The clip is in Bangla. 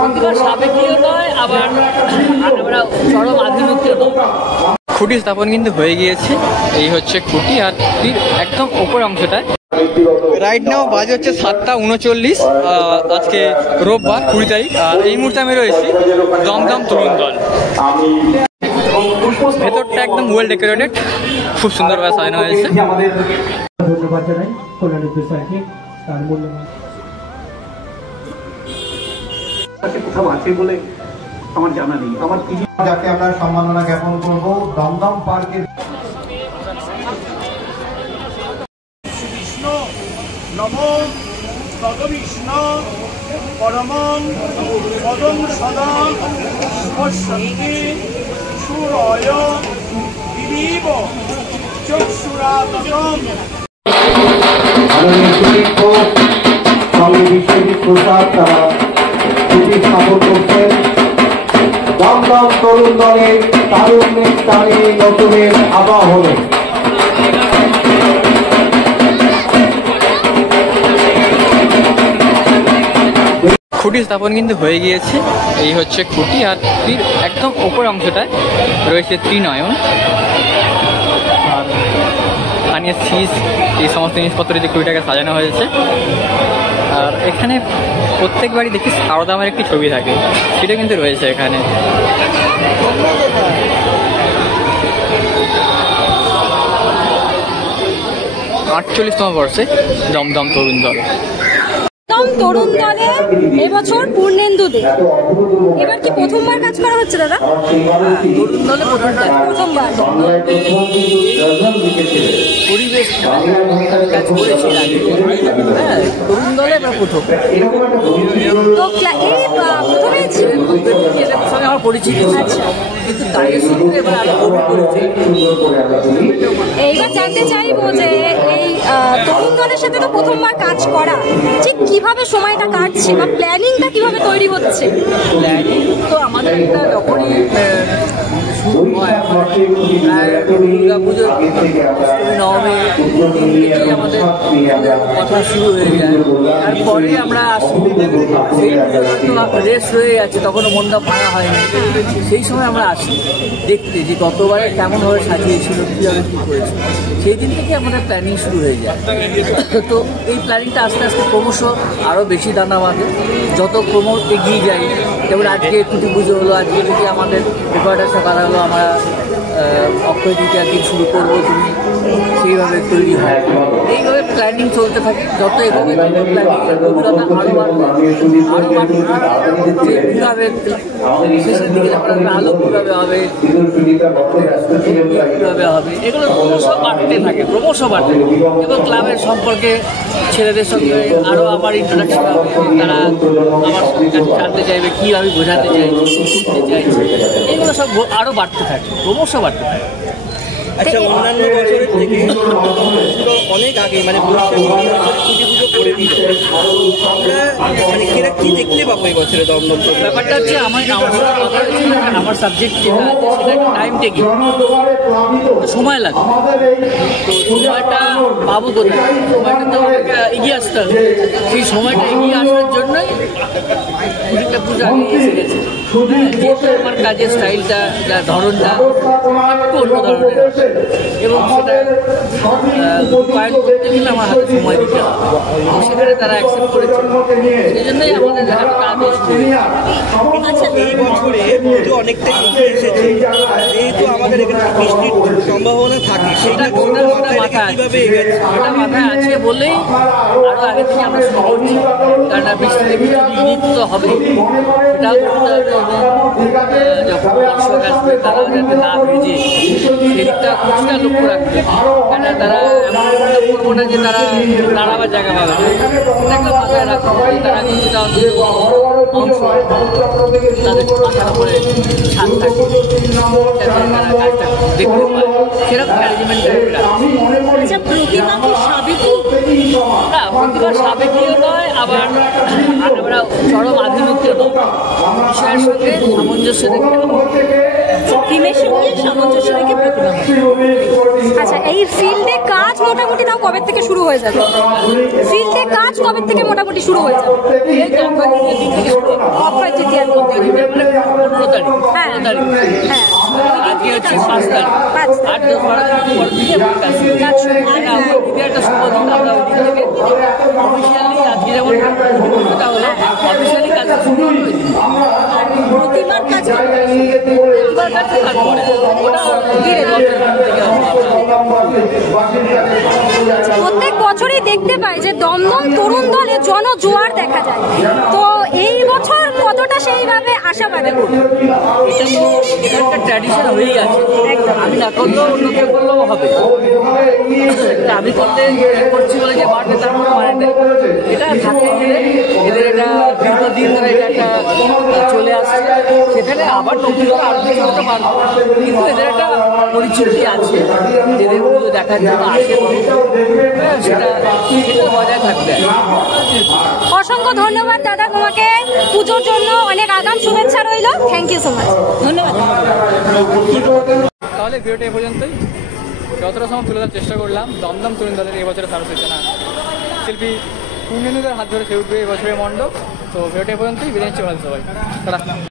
প্রতিভা সাবেকীয় নয়, আবার আমরা চরম আধুনিকীয় নয়। খুঁটি স্থাপন কিন্তু হয়ে গিয়েছে। এই হচ্ছে খুঁটি, আর খুঁটির একদম ওপর অংশটা। রাইট নাও বাজে হচ্ছে 7:39। আজকে রোববার 20 তারিখ। আর এই মুহূর্তে আমি রয়েছি দমদম তরুণ দল। ভেতরটা একদম ওয়েল ডেকোরেটেড, খুব সুন্দরভাবে সাজানো হয়েছে। ধন্যবাদ জানাই কল্যাণী স্যারকে, তার মূল্যবান কোথাও আছে বলে আমার জানা নেই। আমার যাকে আমরা সম্মাননা জ্ঞাপন করব দমদম পার্কের বিষ্ণু নমো তদ্বিষ্ণু পরমং পদং সদা পশ্যন্তি সুরয় দিলীপ চক্ষুরাতম। স্বামী বিশ্বজিৎ প্রসাদ তারা খুঁটি স্থাপন করছেন। দমদম তরুণ দলের তারুণ্যের টানে নতুনের আবাহনে খুঁটি স্থাপন কিন্তু হয়ে গিয়েছে। এই হচ্ছে খুঁটি, আর খুঁটির একদম ওপর অংশটায় রয়েছে ত্রিনয়ন আর স্থানীয় শীষ, এই সমস্ত জিনিসপত্র যে খুঁটিটাকে সাজানো হয়েছে। আর এখানে প্রত্যেকবারই দেখি সারদামের একটি ছবি থাকে, সেটা কিন্তু রয়েছে এখানে। 48তম বর্ষে দমদম তরুণ দল। তরুণ দলে এবছর পূর্ণেন্দু দে। এবার কি প্রথমবার কাজ করা হচ্ছে দাদা? তরুণ দলে প্রথমবার। পরিবেশ কাজ করেছি হ্যাঁ, তরুণ দলে এবার প্রথম। তো এই প্রথমেই ছিল সঙ্গে আমার পরিচিত, কিন্তু তাদের সঙ্গে এবার আরো পরিচয়। এইবার জানতে চাইবো যে এই তরুণ দলের সাথে তো প্রথমবার কাজ করা, ঠিক কিভাবে সময়টা কাটছে বা প্ল্যানিংটা কিভাবে তৈরি হচ্ছে? প্ল্যানিং তো আমাদের একটা যখনই শুরু হয়, দুর্গা পুজোর অষ্টমী নবমী থেকেই আমাদের কথা শুরু হয়ে যায়। তারপরে আমরা আসি, সেই রেস্ট হয়ে যাচ্ছে, তখনও মনটা পাড়া হয়নি। সেই সময় আমরা আসি দেখতে যে গতবারে কেমনভাবে সাজিয়েছিল, কীভাবে কী করেছিল। সেই দিন থেকে আমাদের প্ল্যানিং শুরু হয়ে যায়। তো এই প্ল্যানিংটা আস্তে আস্তে ক্রমশ আরও বেশি দানা বাঁধে যত ক্রমশ এগিয়ে যাই। যেমন আজকে খুঁটি পুজো হলো, আজকে যদি আমাদের ডেকোরেটার করা হলো, আমরা অক্ষয় তৃতীয়ার দিন শুরু করবো, তুমি সেইভাবে তৈরি হয়। এইভাবে প্ল্যানিং চলতে থাকে, যত এগোবে তত প্ল্যানিংয়ের গভীরতা আরও বাড়বে, আরও বাড়বে। যে কীভাবে শেষের দিকে আলো কীভাবে হবে, কীভাবে হবে, এগুলো ক্রমশ বাড়তে থাকে, ক্রমশ বাড়তে। এবং ক্লাবের সম্পর্কে ছেলেদের সঙ্গে আরও আমার ইন্ট্রোডাকশন হবে, তারা আমার কাছে জানতে চাইবে কী আমি বোঝাতে চাইছি, শিখতে চাইছি। এগুলো সব আরও বাড়তে থাকে, ক্রমশ বাড়তে থাকে। আচ্ছা, অন্যান্য বছরের থেকে অনেক আগে মানে খুঁটি পুজো করে দিল, আমরা মানে কেরা কি দেখতে পাবো এই বছরে দমদম? ব্যাপারটা হচ্ছে আমার সাবজেক্ট যেটা আছে সেটা টাইম টেকিং, সময় লাগে। তো সময়টা পাবো কোথায়? সময়টা তো এগিয়ে আসতে হবে। সেই সময়টা এগিয়ে আসার জন্যই খুঁটিটা পুজো আগে এসে গেছে। যেহেতু আমার কাজের স্টাইলটা, যা ধরনটা একটু অন্য ধরনের, এবং সেটা রূপায়ণ করতে গেলে আমার হাতে সময় দিতে হবে। সেখানে তারা অ্যাকসেপ্ট করেছে, সেই জন্যই আমাদের আদেশ। আচ্ছা, এই বছরে পুজো অনেকটাই এগিয়ে এসেছে, যেহেতু আমাদের এখানে বৃষ্টির সম্ভাবনা থাকে, সেটা কীভাবে এগেছে? এটা মাথায় আছে বলেই আরও আগে থেকে আমরা শুরু করছি। কারণ বৃষ্টিতে বিঘ্নিত তো হবে, সেটাও করতে হবে। যখন দর্শক আসবে তারা যাতে না ভেজে, সেদিকটা কিছুটা লক্ষ্য রাখবে। কেন তারা এমন মনে করবো না যে তারা দাঁড়াবার জায়গা পাবে, সেটাকে মাথায় রাখবো। তারা কিছুটা অংশ তাদের মাথার উপরে ছাদ থাকে, তারা কাজটা দেখতে পায়, সেরকম ম্যানেজমেন্টটা আচ্ছা, প্রতিভা কি সাবেকী? না, প্রতিভা সাবেকীয় নয়, আবার আমরা চরম আধুনিকীয় নয়। বিষয়ের সঙ্গে সামঞ্জস্য রেখে টিমের সঙ্গে সামঞ্জস্য রেখে প্রতিভা। আচ্ছা, এই ফিল্ডে কাজ মোটামুটি তাও কবে থেকে শুরু হয়ে যাবে? ফিল্ডে কাজ কবে থেকে মোটামুটি শুরু হয়ে যাবে? অক্ষয় তৃতীয়ার মধ্যে। হ্যাঁ হ্যাঁ, আজকে হচ্ছে 5 তারিখ, 5 8, 10, 12 তারিখ পর থেকে কাজ শুরু। একটা শুভ দিন, আমরা ওই দিন থেকে অফিসিয়ালি আজকে যেমন শুরুটা হলো, অফিসিয়ালি কাজ শুরু হয়েছে। প্রতিমার কাজ এবার কাজ করে ওটা প্রত্যেক বছরই দেখতে পাই যে দমদম তরুণ দলে জনজোয়ার দেখা যায়, তো এই বছর কতটা সেইভাবে আশাবাদী? এটা তো একটা ট্র্যাডিশন হয়েই আছে, আমি না করলেও অন্য কেউ করলেও হবে। আমি করছি বলে যে বাড়বে তার কোনো মানে নেই, এটা থাকতে গেলে এদের এটা দীর্ঘদিন ধরে এটা একটা চলে আসছে, সেখানে আবার নতুন করে আরো কিছু হতে পারবে, কিন্তু এদের একটা পরিচিতি আছে, এদের পুজো দেখার জন্য আসে, সেটা বজায় থাকবে। অসংখ্য ধন্যবাদ দাদা তোমাকে, পুজোর জন্য অনেক আগাম শুভেচ্ছা রইল। থ্যাংক ইউ সো মাচ, ধন্যবাদ। তাহলে ভিডিওটা এ পর্যন্তই। যতটা সময় তুলে ধরার চেষ্টা করলাম দমদম তরুণ দলের এবছরের সারসূচনা শিল্পী পূর্ণেন্দুদের হাত ধরে সে উঠবে এবছরের মণ্ডপ। তো ভিডিওটা এ পর্যন্তই, বিদায় নিচ্ছি, ভালো সবাই, তারা।